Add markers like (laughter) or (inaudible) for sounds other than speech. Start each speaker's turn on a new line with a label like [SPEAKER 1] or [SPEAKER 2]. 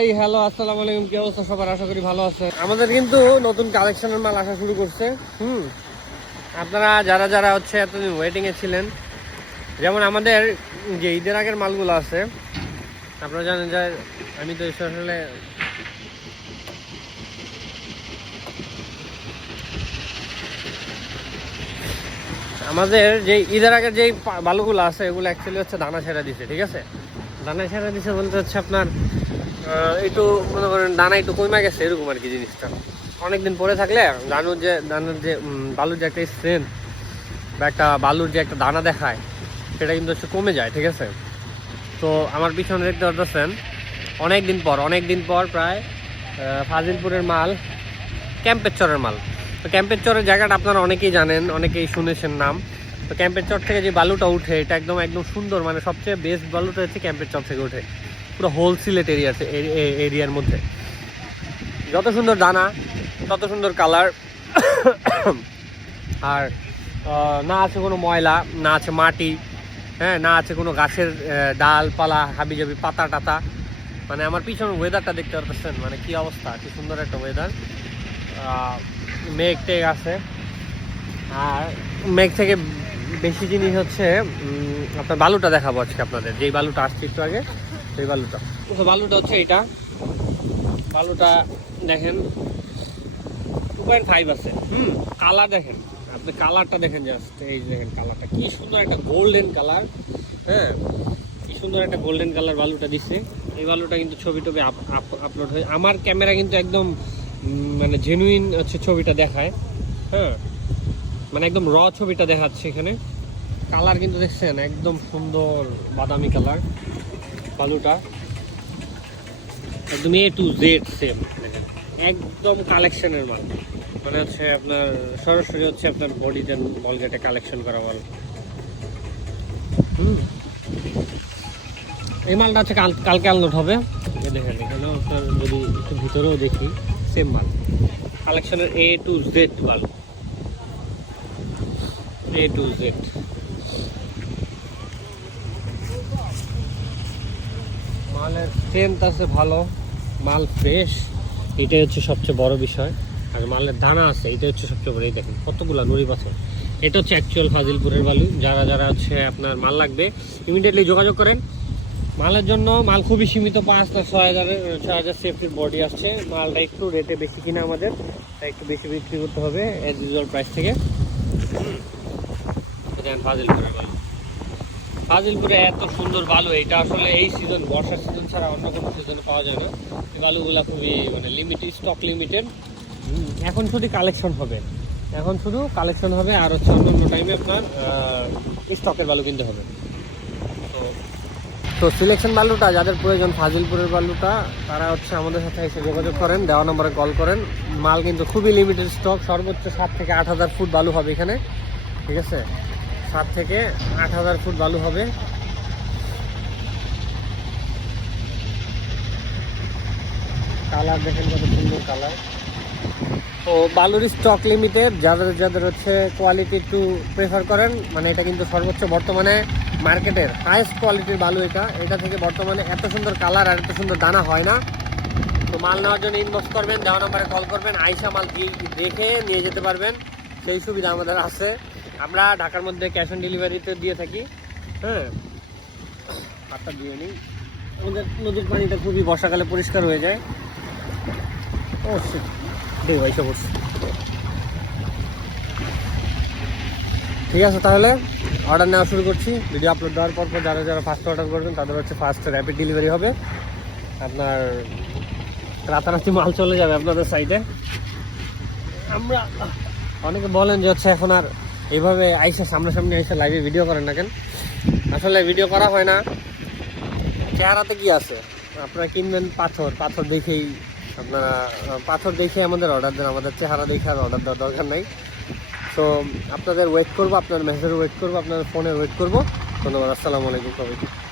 [SPEAKER 1] এই হ্যালো আসসালামু আলাইকুম। কি অবস্থা সবার? আশা করি ভালো আমাদের কিন্তু নতুন কালেকশনের মাল আসা শুরু করছে। হুম। আপনারা যারা যারা হচ্ছে এতদিন ওয়েটিং এ ছিলেন, যেমন আমাদের যে ঈদের আগের মালগুলো আছে, আপনারা জানেন যে আমি তো আসলে আমাদের যে ঈদের আগের যে বালুগুলো আছে, এগুলো অ্যাকচুয়ালি হচ্ছে দানা ছেড়া দিছে, ঠিক আছে? দানা ছেড়া দিছে বলতে হচ্ছে আপনার একটু মনে করেন দানা একটু কমে গেছে, এরকম আর কি জিনিসটা। অনেকদিন পরে থাকলে দানুর যে দানুর যে বালুর যে একটা স্ট্রেংথ বা একটা বালুর যে একটা দানা দেখায়, সেটা কিন্তু হচ্ছে কমে যায়, ঠিক আছে? তো আমার পিছনে দেখতে পাচ্ছেন অনেক দিন পর অনেক দিন পর প্রায় ফাজিলপুরের মাল ক্যাম্পের চরের মাল। তো ক্যাম্পের চরের জায়গাটা আপনারা অনেকেই জানেন, অনেকেই শুনেছেন নাম। তো ক্যাম্পের চর থেকে যে বালুটা উঠে, এটা একদম একদম সুন্দর মানে সবচেয়ে বেস্ট বালুটা হচ্ছে ক্যাম্পের চর থেকে উঠে। পুরো হোল সিলেট এরিয়া এরিয়ার মধ্যে। যত সুন্দর দানা তত সুন্দর কালার (coughs) আর না আছে কোনো ময়লা, না আছে মাটি হ্যাঁ না আছে কোনো গাছের ডালপালা, হাবিজাবি, পাতা টাতা। মানে আমার পিছনের ওয়েদারটা দেখতে পারতেছেন মানে কি অবস্থা, কি সুন্দর একটা ওয়েদার মেঘ টেঘ আছে। আর মেঘ থেকে বেশি জিনিস হচ্ছে আপনার বালুটা দেখাবো আজকে আপনাদের, যেই বালুটা আসছে একটু আগে। সেই বালুটা। বালুটা হচ্ছে এটা বালুটা দেখেন টু পয়েন্ট ফাইভ আছে। হুম। কালার দেখেন আপনি কালারটা দেখেন জাস্ট এই দেখেন কালারটা। কি সুন্দর একটা গোল্ডেন কালার হ্যাঁ? কি সুন্দর একটা গোল্ডেন কালার বালুটা দিচ্ছে এই বালুটা কিন্তু ছবি টবি আপলোড হয়ে আমার ক্যামেরা কিন্তু একদম মানে জেনুইন হচ্ছে ছবিটা দেখায় হ্যাঁ? মানে একদম র ছবিটা দেখাচ্ছে এখানে। কালার কিন্তু দেখছেন একদম সুন্দর বাদামি কালার বালুটা একদম এ টু জেড সেম একদম কালেকশনের মাল। মানে হচ্ছে আপনার, সরাসরি হচ্ছে আপনার বডিতে বলগেটে কালেকশন করা মাল। এই মালটা হচ্ছে কাল কালকে আনলোড হবে। দেখেন, এখানেও আপনার যদি একটু ভিতরেও দেখি সেম মাল। কালেকশনের এ টু জেড মাল। এ টু জেড মালের স্ট্রেংথ আছে ভালো, মাল ফ্রেশ এটাই হচ্ছে সবচেয়ে বড় বিষয়। আর মালের দানা আছে এটা হচ্ছে সবচেয়ে বড়। এই দেখেন, কতগুলো নুড়ি পাথর। এটা হচ্ছে অ্যাকচুয়াল ফাজিলপুরের বালু। যারা যারা হচ্ছে আপনার মাল লাগবে ইমিডিয়েটলি যোগাযোগ করেন। মালের জন্য মাল খুবই সীমিত, পাঁচ না ছয় হাজারের, ছয় হাজার সেফটির বডি আসছে। মালটা একটু রেটে বেশি কিনা আমাদের তাই একটু বেশি বিক্রি করতে হবে অ্যাজ ইউজুয়াল প্রাইস থেকে। ফাজিলপুরের বালু। ফাজিলপুরে এত সুন্দর বালু এটা আসলে এই সিজন বর্ষার সিজন ছাড়া অন্য কোনো সিজনে পাওয়া যায় না। এই বালুগুলো খুবই মানে লিমিটেড স্টক লিমিটেড এখন শুধু কালেকশন হবে। এখন শুধু কালেকশন হবে আর হচ্ছে অন্য অন্য টাইমে আপনার স্টকের বালু কিনতে হবে। তো তো সিলেকশন বালুটা যাদের প্রয়োজন ফাজিলপুরের বালুটা তারা হচ্ছে আমাদের সাথে এসে যোগাযোগ করেন দেওয়া নম্বরে কল করেন। মাল কিন্তু খুবই লিমিটেড স্টক সর্বোচ্চ সাত থেকে আট হাজার ফুট বালু হবে এখানে। ঠিক আছে? সাত থেকে আট হাজার ফুট বালু হবে। কালার দেখেন কত সুন্দর কালার। তো বালুর স্টক লিমিটেড যাদের যাদের হচ্ছে কোয়ালিটি একটু প্রেফার করেন মানে এটা কিন্তু সর্বোচ্চ বর্তমানে মার্কেটের হাইস্ট কোয়ালিটির বালু এটা। এটা থেকে বর্তমানে এত সুন্দর কালার আর এত সুন্দর দানা হয় না। তো মাল নেওয়ার জন্য ইনবক্স করবেন, দেওয়া নম্বরে কল করবেন। আইসা মাল দেখে নিয়ে যেতে পারবেন। সেই সুবিধা আমাদের আছে। আমরা ঢাকার মধ্যে ক্যাশ অন ডেলিভারিতে দিয়ে থাকি। হ্যাঁ। হাতটা দিয়ে নিই। আমাদের নদীর পানিটা খুবই বর্ষাকালে পরিষ্কার হয়ে যায়। shit, ঢেউ ঠিক আছে তাহলে অর্ডার নেওয়া শুরু করছি। ভিডিও আপলোড দেওয়ার পর পর যারা যারা ফার্স্ট অর্ডার করবেন তাদের হচ্ছে ফার্স্ট র্যাপিড ডেলিভারি হবে। আপনার রাতারাতি মাল চলে যাবে আপনাদের সাইডে আমরা অনেকে বলেন যে হচ্ছে এখন আর এইভাবে আইসা সামনাসামনি আইসা লাইভে ভিডিও করেন না কেন? আসলে ভিডিও করা হয় না। চেহারাতে কি আছে? আপনারা কিনবেন পাথর। পাথর দেখেই আপনারা, পাথর দেখে আমাদের অর্ডার দেন। আমাদের চেহারা দেখে আর অর্ডার দেওয়ার দরকার নাই। তো আপনাদের ওয়েট করব আপনার মেসেজের ওয়েট করব আপনার ফোনের ওয়েট করব। ধন্যবাদ, আসসালামু আলাইকুম সবাইকে।